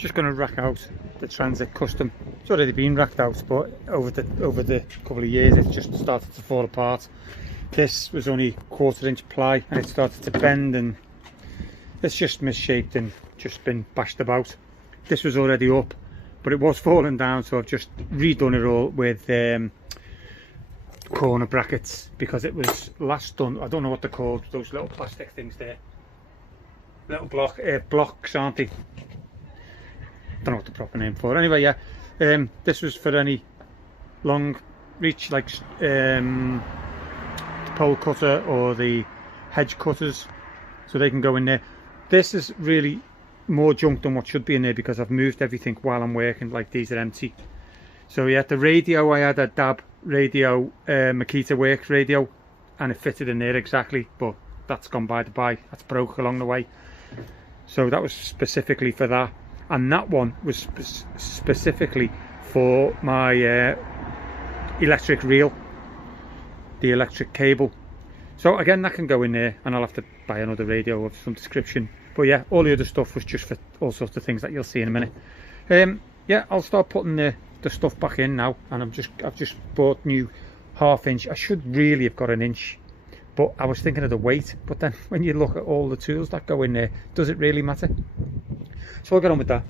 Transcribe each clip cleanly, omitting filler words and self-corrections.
just going to rack out the Transit Custom. It's already been racked out, but over the couple of years it's just started to fall apart. This was only 1/4 inch ply and it started to bend and it's just misshaped and just been bashed about. This was already up, but it was falling down, so I've just redone it all with corner brackets, because it was last done, I don't know what they're called, those little plastic things there, little blocks, aren't they? Don't know what the proper name for. Anyway, yeah, this was for any long reach, like the pole cutter or the hedge cutters, so they can go in there. This is really more junk than what should be in there because I've moved everything while I'm working. Like, these are empty. So yeah, the radio, I had a DAB radio, Makita Works radio, and it fitted in there exactly, but that's gone by the by. That's broke along the way. So that was specifically for that, and that one was specifically for my electric reel, the electric cable. So again, that can go in there, and I'll have to buy another radio of some description. But yeah, all the other stuff was just for all sorts of things that you'll see in a minute. Yeah, I'll start putting the stuff back in now, and I've just bought new 1/2 inch. I should really have got an inch, but I was thinking of the weight. But then when you look at all the tools that go in there, does it really matter? So I'll get on with that.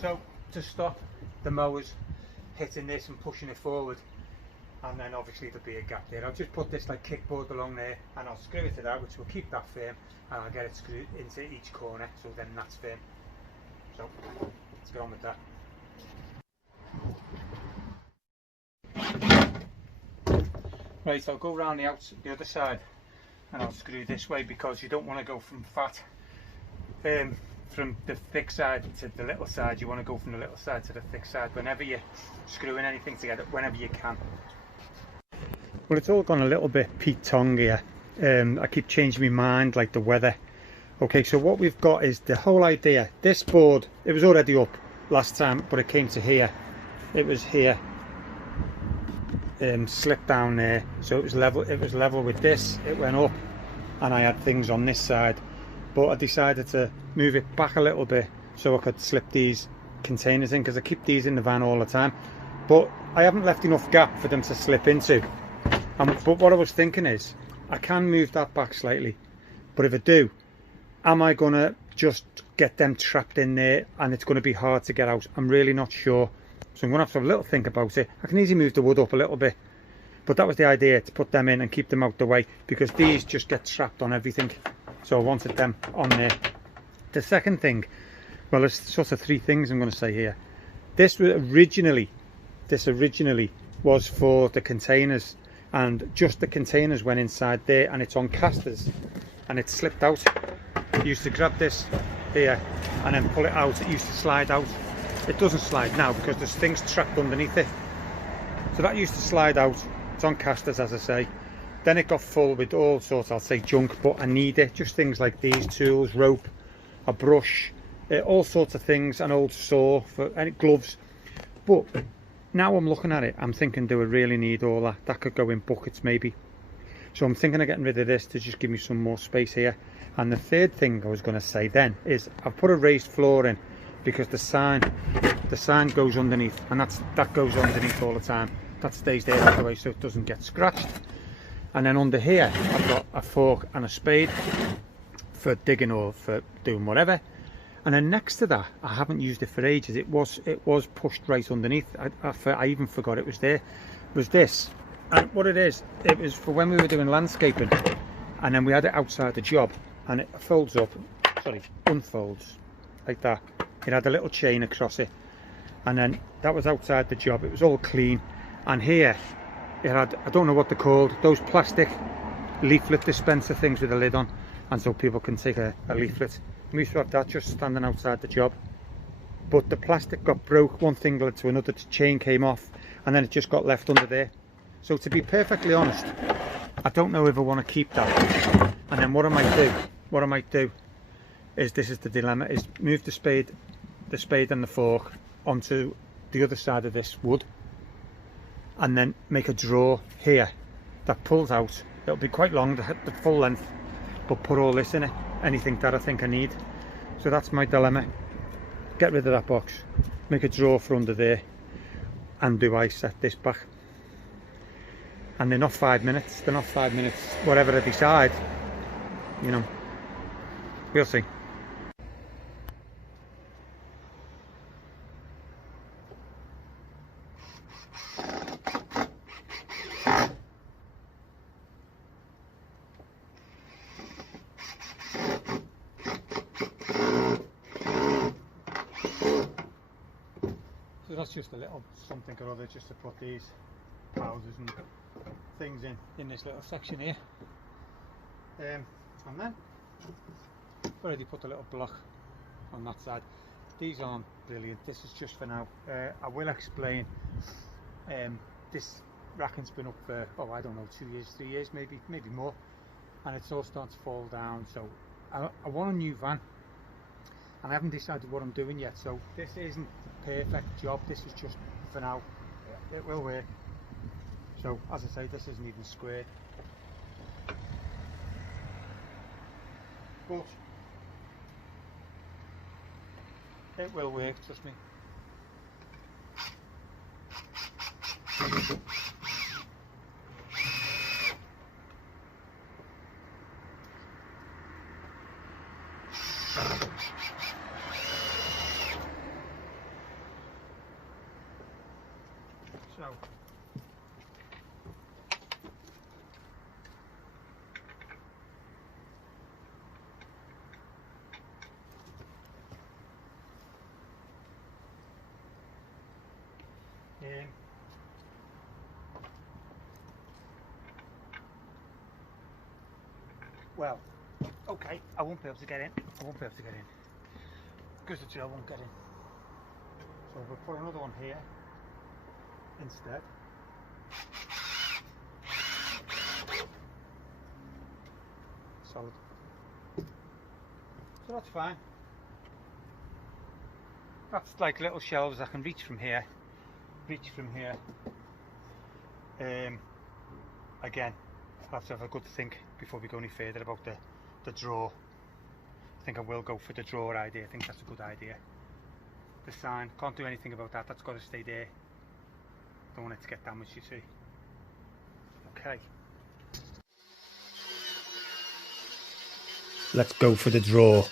So to stop the mowers hitting this and pushing it forward, and then obviously there'll be a gap there, I'll just put this like kickboard along there, and I'll screw it to that, which will keep that firm, and I'll get it screwed into each corner, so then that's firm. So let's get on with that. Right, I'll go around the other side, and I'll screw this way, because you don't want to go from from the thick side to the little side. You want to go from the little side to the thick side whenever you're screwing anything together, whenever you can. Well, it's all gone a little bit Pete Tong here. I keep changing my mind like the weather. Okay, so what we've got is the whole idea. This board, it was already up last time, but it came to here. It was here, slipped down there, so it was level. It was level with this. It went up, and I had things on this side. But I decided to move it back a little bit so I could slip these containers in, because I keep these in the van all the time, but I haven't left enough gap for them to slip into. But what I was thinking is, I can move that back slightly, but if I do, am I gonna just get them trapped in there and it's going to be hard to get out? I'm really not sure, so I'm gonna have to have a little think about it. I can easily move the wood up a little bit, but that was the idea, to put them in and keep them out the way, because these just get trapped on everything. So I wanted them on there. The second thing, well, there's sort of 3 things I'm going to say here. This originally was for the containers, and just the containers went inside there, and it's on casters, and it slipped out. You used to grab this here and then pull it out. It used to slide out. It doesn't slide now because there's things trapped underneath it. So that used to slide out. It's on casters, as I say. Then it got full with all sorts, I'll say junk, but I need it. Just things like these tools, rope, a brush, all sorts of things, an old saw, for any gloves. But now I'm looking at it, I'm thinking, do I really need all that? That could go in buckets maybe. So I'm thinking of getting rid of this to just give me some more space here. And the third thing I was going to say then is I've put a raised floor in because the sign goes underneath, and that goes underneath all the time. That stays there that way so it doesn't get scratched. And then under here I've got a fork and a spade for digging or for doing whatever. And then next to that, I haven't used it for ages. It was pushed right underneath. I even forgot it was there. It was this. And what it is, it was for when we were doing landscaping, and then we had it outside the job, and it folds up, sorry, unfolds like that. It had a little chain across it, and then that was outside the job. It was all clean, and here it had, I don't know what they're called, those plastic leaflet dispenser things with a lid on, and so people can take a leaflet. We used to have that just standing outside the job, but the plastic got broke, one thing led to another, the chain came off, and then it just got left under there. So to be perfectly honest, I don't know if I want to keep that. And then what I might do is, this is the dilemma, is move the spade and the fork onto the other side of this wood, and then make a drawer here that pulls out. It'll be quite long, the full length, but put all this in it, anything that I think I need. So that's my dilemma. Get rid of that box, make a drawer for under there, and do I set this back? And they're not 5 minutes, whatever I decide, you know, we'll see. So that's just a little something or other, just to put these powders and things in this little section here. And then already put a little block on that side. These aren't brilliant, this is just for now. I will explain. This racking's been up for, oh I don't know, 2 years, 3 years, maybe more, and it's all starting to fall down. So I want a new van, and I haven't decided what I'm doing yet, so this isn't the perfect job. This is just for now. It will work. So as I say, this isn't even squared, but it will work, trust me. So well, okay, I won't be able to get in. Because the drill won't get in. So we'll put another one here instead. Solid. So that's fine. That's like little shelves I can reach from here. Again, I'll have to have a good think before we go any further about the drawer. I think I will go for the drawer idea. I think that's a good idea. The sign, can't do anything about that, that's got to stay there. Don't want it to get damaged, you see. Okay. Let's go for the drawer.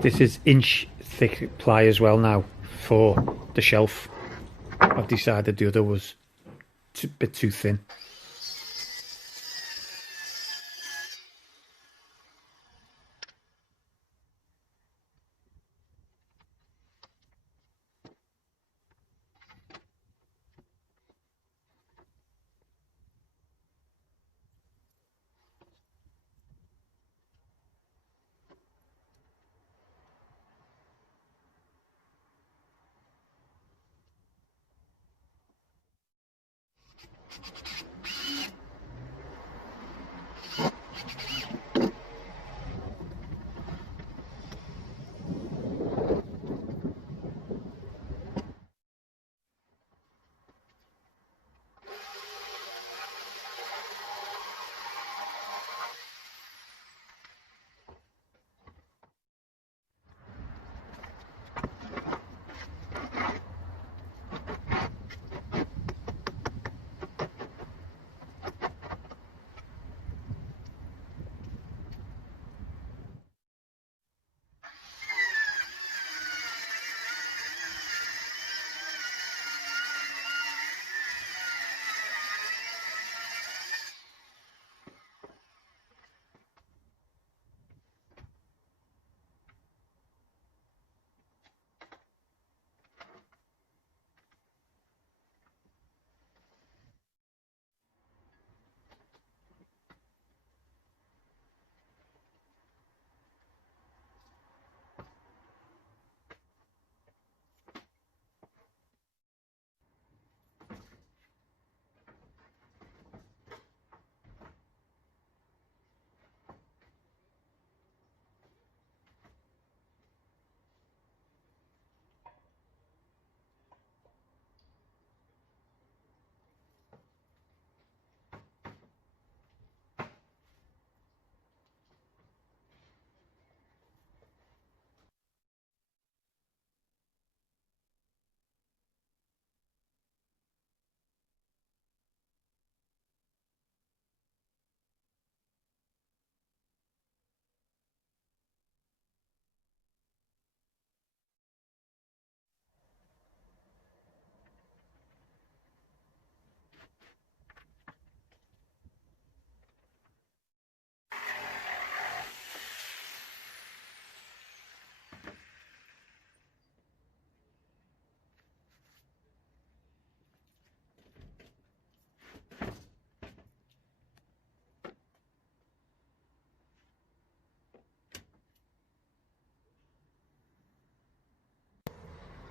This is inch thick ply as well now for the shelf. I've decided the other was a bit too thin.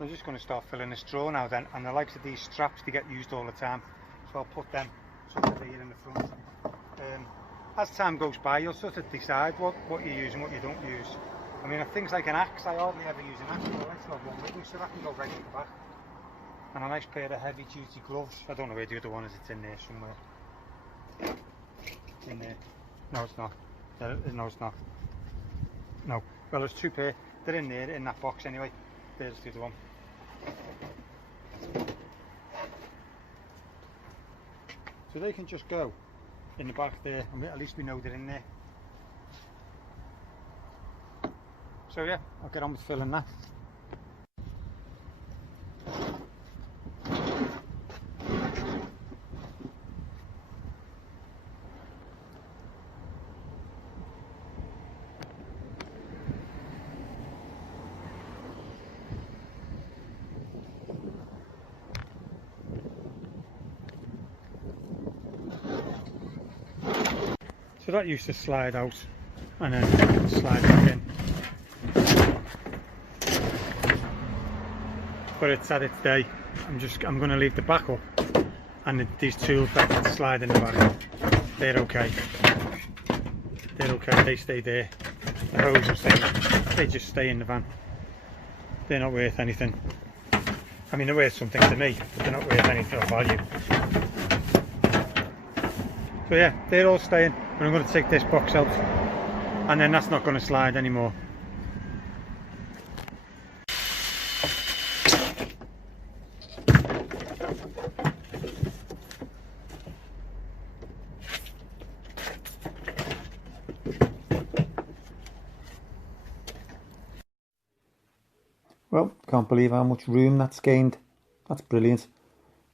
I'm just going to start filling the straw now then, and the likes of these straps, they get used all the time, so I'll put them sort of here in the front. As time goes by, you'll sort of decide what you use and what you don't use. I mean, things like an axe, I hardly ever use an axe, but I like to have one with me, so that can go right at the back. And a nice pair of heavy duty gloves. I don't know where the other one is, it's in there somewhere. In there. No, it's not. No, it's not. No. Well, there's two pair. They're in there, in that box anyway. There's the other one. So they can just go in the back there, and at least we know they're in there. So yeah, I'll get on with filling that. So that used to slide out and then slide back in. But it's at its day. I'm going to leave the back up, and these tools that can slide in the back, they're okay. They're okay, they stay there. The hose and things, they just stay in the van. They're not worth anything. I mean, they're worth something to me, but they're not worth anything of value. So yeah, they're all staying, and I'm going to take this box out, and then that's not going to slide anymore. Well, can't believe how much room that's gained. That's brilliant.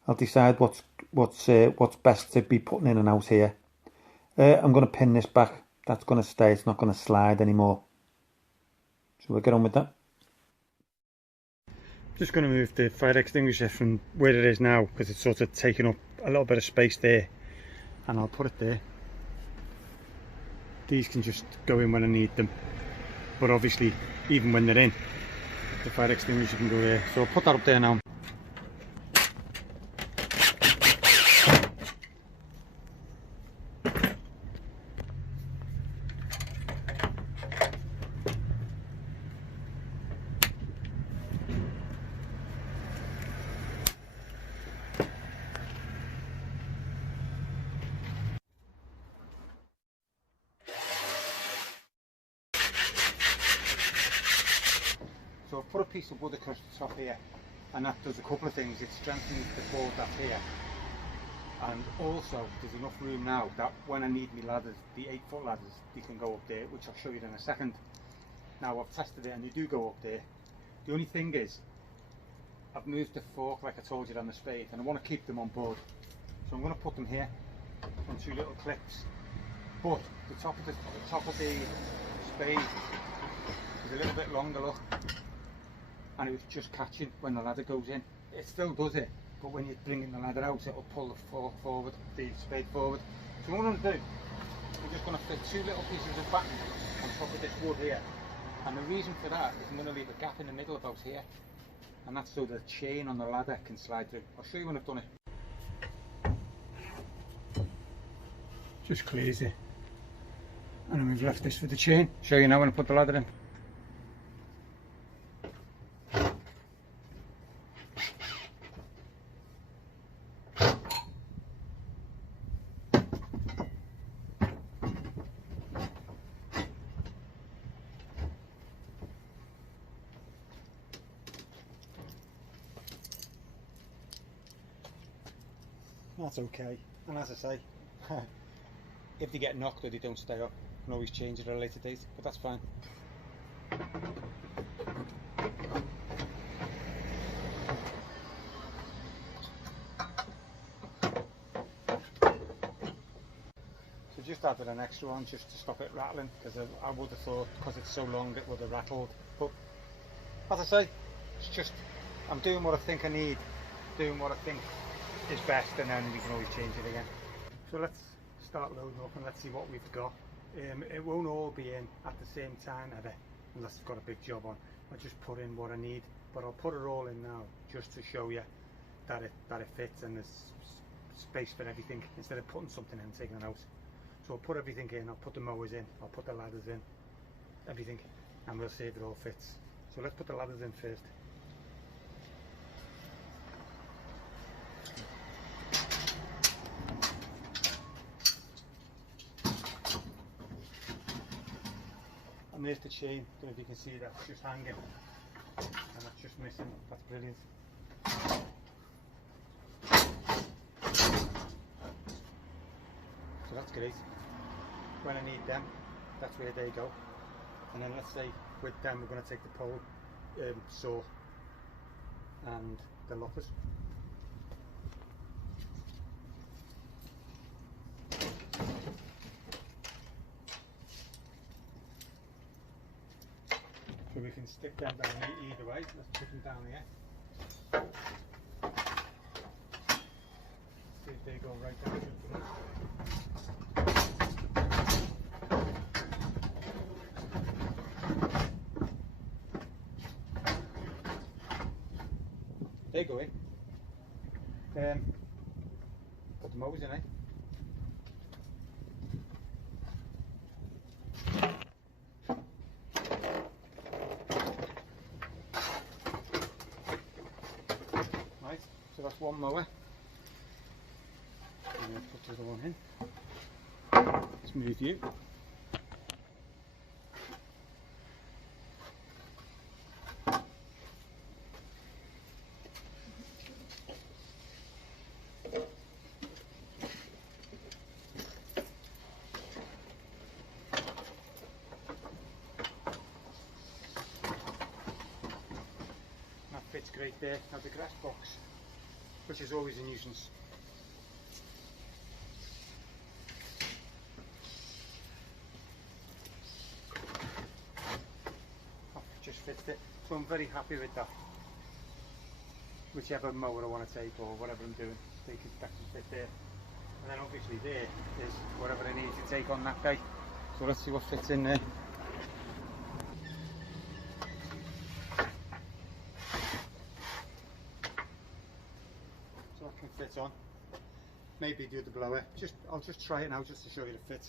I'll decide what's best to be putting in and out here. I'm going to pin this back. That's going to stay. It's not going to slide anymore. So we'll get on with that. Just going to move the fire extinguisher from where it is now, because it's sort of taking up a little bit of space there, and I'll put it there. These can just go in when I need them, but obviously even when they're in, the fire extinguisher can go there. So I'll put that up there now. So I've put a piece of wood across the top here, and that does a couple of things. It strengthens the board that's here, and also there's enough room now that when I need my ladders, the 8-foot ladders, they can go up there, which I'll show you in a second. Now I've tested it and they do go up there. The only thing is, I've moved the fork like I told you on the spade, and I want to keep them on board. So I'm going to put them here on two little clips. But the top of the spade is a little bit longer, look. And it was just catching when the ladder goes in. It still does it, but when you're bringing the ladder out, it'll pull the fork forward, the spade forward. So what I'm going to do, I'm just going to fit two little pieces of batten on top of this wood here. And the reason for that is I'm going to leave a gap in the middle about here. And that's so the chain on the ladder can slide through. I'll show you when I've done it. Just clears it. And then we've left this for the chain. Show you now when I put the ladder in. That's okay, and as I say, if they get knocked or they don't stay up, I can always change it at a later date, but that's fine. So just added an extra one just to stop it rattling, because I would have thought because it's so long it would have rattled, but as I say, it's just, I'm doing what I think I need, doing what I think is best, and then we can always change it again. So let's start loading up and let's see what we've got. It won't all be in at the same time ever, unless I've got a big job on. I just put in what I need, but I'll put it all in now just to show you that it fits and there's space for everything instead of putting something in and taking it out. So I'll put everything in, I'll put the mowers in, I'll put the ladders in, everything, and we'll see if it all fits. So let's put the ladders in first. And there's the chain, I don't know if you can see that, it's just hanging, and that's just missing, that's brilliant. So that's great. When I need them, that's where they go. And then let's say with them we're going to take the pole saw and the loppers. So we can stick them down either way. Let's put them down here. See if they go right down to the front. They go in. Put the mowers in, eh? Right, so that's one mower. And then put the other one in. Let's move you. Fits great there. Now the grass box, which is always a nuisance. Oh, just fits it. So I'm very happy with that. Whichever mower I want to take or whatever I'm doing, that can fit there. And then obviously there is whatever I need to take on that day. So let's see what fits in there. Can fit on. Maybe do the blower. I'll just try it now just to show you the fit.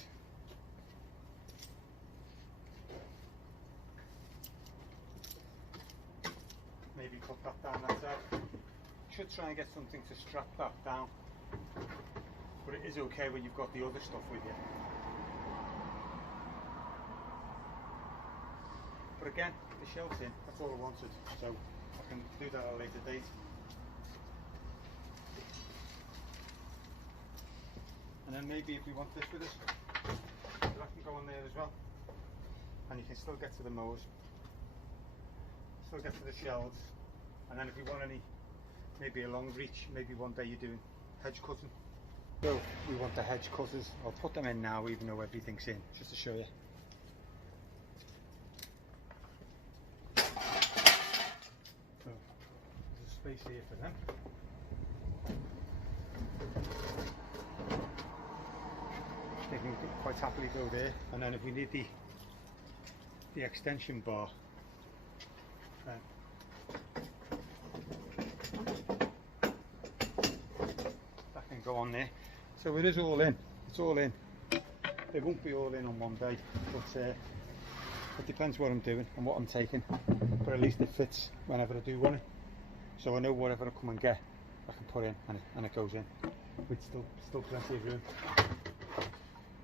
Maybe put that down that side. Should try and get something to strap that down. But it is okay when you've got the other stuff with you. But again, the shelves in, that's all I wanted. So I can do that at a later date. And then maybe if we want this with us, that can go on there as well. And you can still get to the mowers, still get to the shelves. And then if you want any, maybe a long reach, maybe one day you're doing hedge cutting. So we want the hedge cutters. I'll put them in now even though everything's in, just to show you. So there's a space here for them. They can quite happily go there, and then if we need the extension bar, that can go on there. So it is all in. It's all in. It won't be all in on one day, but it depends what I'm doing and what I'm taking. But at least it fits whenever I do want it. So I know whatever I come and get, I can put in and it goes in. With still plenty of room.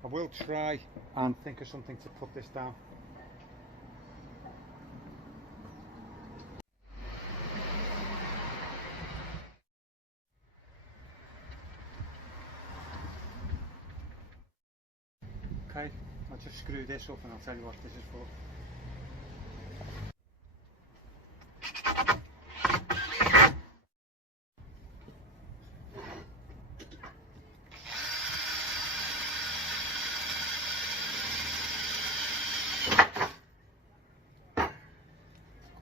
I will try and think of something to put this down. Okay, I'll just screw this up and I'll tell you what this is for.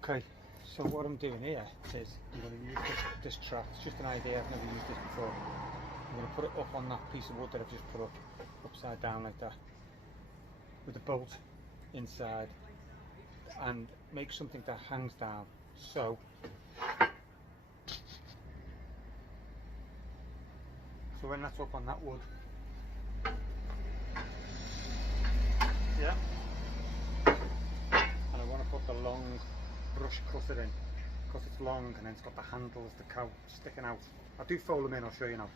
Okay, so what I'm doing here is I'm going to use this track. It's just an idea, I've never used this before. I'm going to put it up on that piece of wood that I've just put up, upside down like that, with the bolt inside, and make something that hangs down So when that's up on that wood, yeah, and I want to put the long brush cutter in because it's long and then it's got the handles, the cow sticking out. I do fold them in, I'll show you now,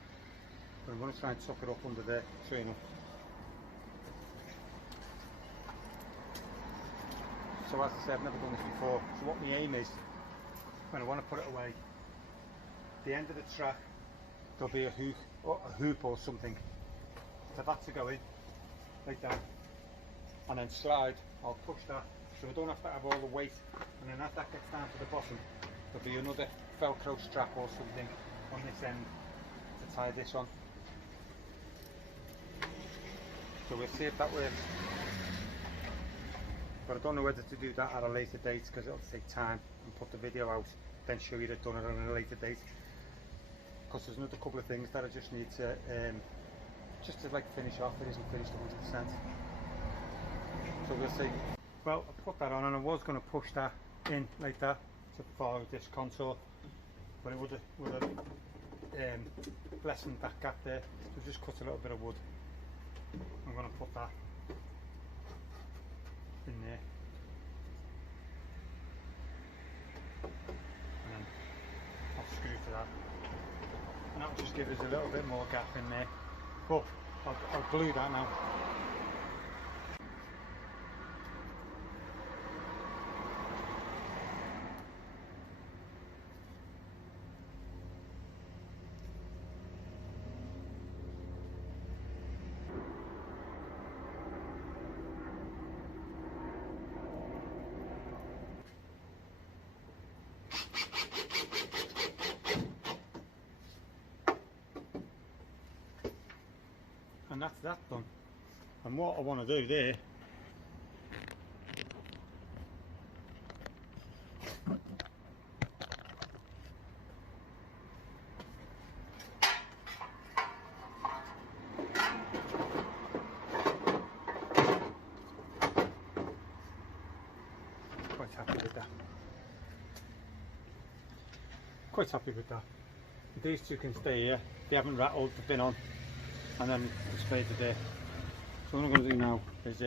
but I'm going to try and tuck it up under there, show you now. So as I said, I've never done this before, so what my aim is, when I want to put it away, the end of the track there'll be a hoop or something for that to go in, like that, and then slide. I'll push that so I don't have to have all the weight, and then as that gets down to the bottom there'll be another velcro strap or something on this end to tie this on. So we'll see if that works, but I don't know whether to do that at a later date because it'll take time and put the video out, then show you it done on a later date, because there's another couple of things that I just need to just to like finish off. It isn't finished 100%, so we'll see. Well, I put that on and I was going to push that in like that to follow this contour, but it would have lessened that gap there, so just cut a little bit of wood. I'm going to put that in there, and then I'll screw to that, and that'll just give us a little bit more gap in there, but I'll glue that now. And that's that done. And what I want to do there, quite happy with that. Quite happy with that. These two can stay here. They haven't rattled, they've been on. And then the spades are there. So what I'm going to do now is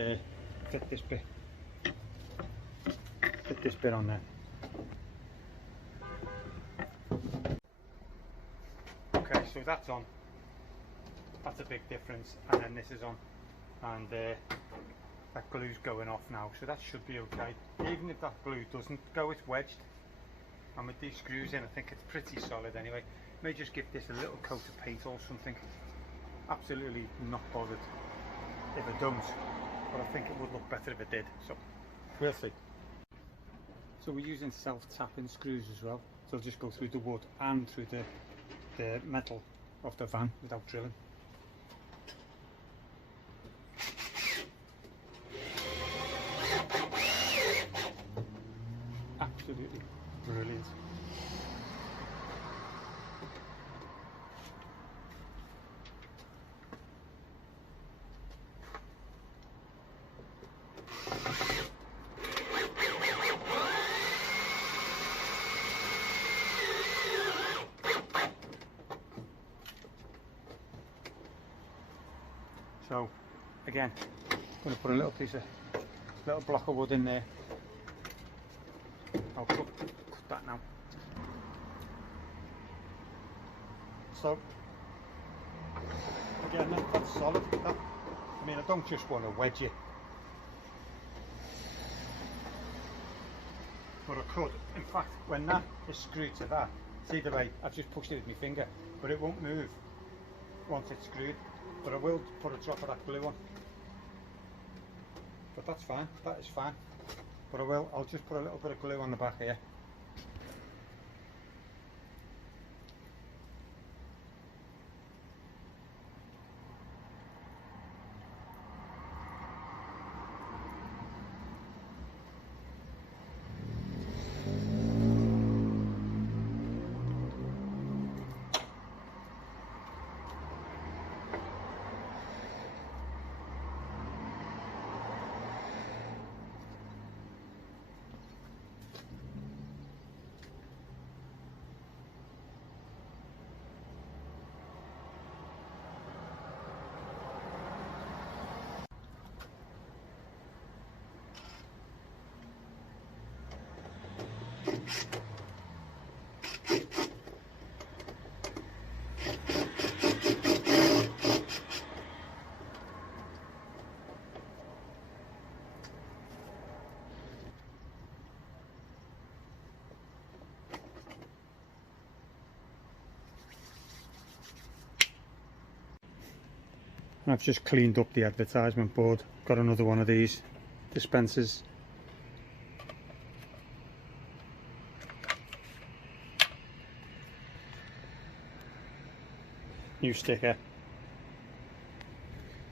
fit this bit on there. Okay, so that's on. That's a big difference, and then this is on, and that glue's going off now, so that should be okay. Even if that glue doesn't go, it's wedged, and with these screws in I think it's pretty solid anyway. May just give this a little coat of paint or something. Absolutely not bothered if I don't, but I think it would look better if it did, so we'll see. So we're using self-tapping screws as well, so they'll just go through the wood and through the metal of the van without drilling. Absolutely brilliant. So again, I'm going to put a little block of wood in there. I'll cut that now. So again, that's solid. I mean, I don't just want to wedge it, but I could. In fact, when that is screwed to that, see the way I've just pushed it with my finger, but it won't move once it's screwed. But I will put a drop of that glue on. But that's fine, that is fine. But I'll just put a little bit of glue on the back here. And I've just cleaned up the advertisement board, got another one of these dispensers. New sticker.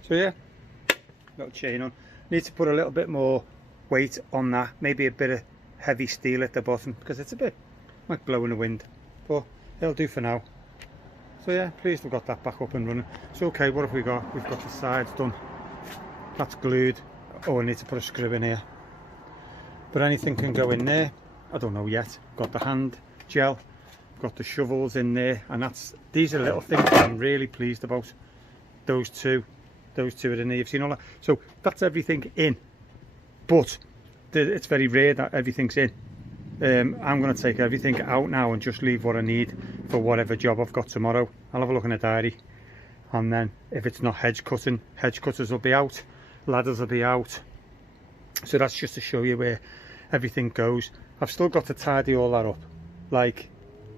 So yeah, little chain on. Need to put a little bit more weight on that, maybe a bit of heavy steel at the bottom because it's a bit like blowing the wind, but it'll do for now. So yeah, pleased we've got that back up and running. So okay, what have we got? We've got the sides done. That's glued. Oh, I need to put a screw in here. But anything can go in there. I don't know yet. Got the hand gel. Got the shovels in there, and these are little things I'm really pleased about. Those two are in there. You've seen all that. So that's everything in. But it's very rare that everything's in. I'm going to take everything out now and just leave what I need for whatever job I've got tomorrow. I'll have a look in a diary, and then if it's not hedge cutting, hedge cutters will be out, ladders will be out. So that's just to show you where everything goes. I've still got to tidy all that up. Like,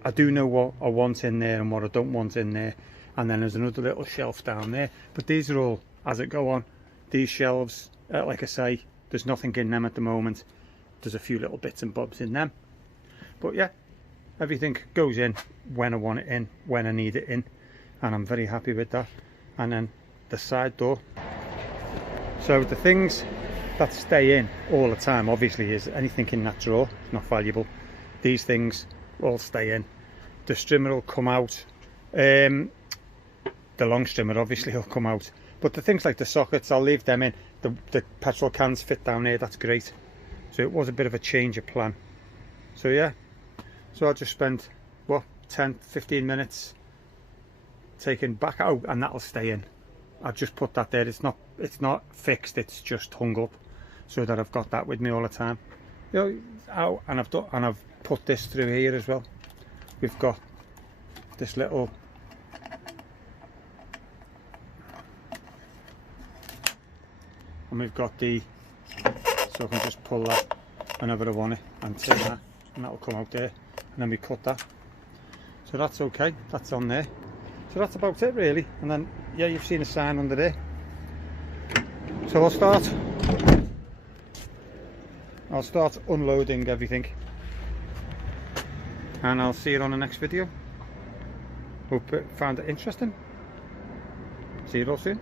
I do know what I want in there and what I don't want in there, and then there's another little shelf down there, but these are all as it go on. These shelves, like I say, there's nothing in them at the moment. There's a few little bits and bobs in them, but yeah, everything goes in when I want it in, when I need it in, and I'm very happy with that. And then the side door. So the things that stay in all the time obviously is anything in that drawer. It's not valuable. These things all stay in. The strimmer will come out. The long strimmer obviously will come out, but the things like the sockets, I'll leave them in. The petrol cans fit down there, that's great. So it was a bit of a change of plan. So yeah, so I just spent what, 10-15 minutes taking back out, and that'll stay in. I've just put that there. It's not fixed, it's just hung up so that I've got that with me all the time. You know, out, and I've put this through here as well. We've got this little and we've got the, so I can just pull that whenever I want it and turn that, and that'll come out there, and then we cut that. So that's okay, that's on there. So that's about it really, and then yeah, you've seen a sign under there. So I'll start unloading everything, and I'll see you on the next video. Hope you found it interesting. See you all soon.